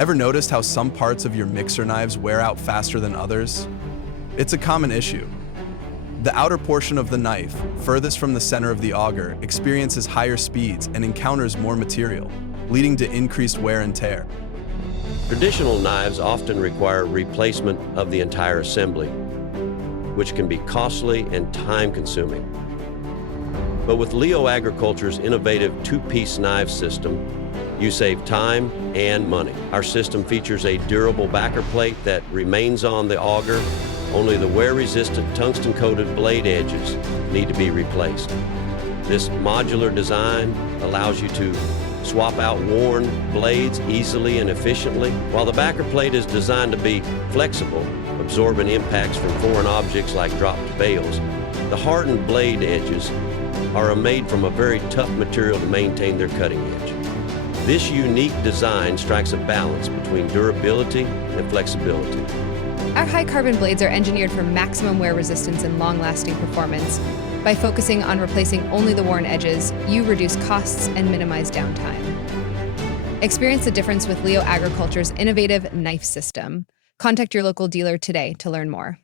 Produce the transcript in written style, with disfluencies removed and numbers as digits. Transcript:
Ever noticed how some parts of your mixer knives wear out faster than others? It's a common issue. The outer portion of the knife, furthest from the center of the auger, experiences higher speeds and encounters more material, leading to increased wear and tear. Traditional knives often require replacement of the entire assembly, which can be costly and time-consuming. But with Leo Agriculture's innovative two-piece knife system, you save time and money. Our system features a durable backer plate that remains on the auger. Only the wear-resistant tungsten-coated blade edges need to be replaced. This modular design allows you to swap out worn blades easily and efficiently, while the backer plate is designed to be flexible, absorbing impacts from foreign objects like dropped bales. The hardened blade edges are made from a very tough material to maintain their cutting edge. This unique design strikes a balance between durability and flexibility. Our high-carbon blades are engineered for maximum wear resistance and long-lasting performance. By focusing on replacing only the worn edges, you reduce costs and minimize downtime. Experience the difference with Leo Agriculture's innovative knife system. Contact your local dealer today to learn more.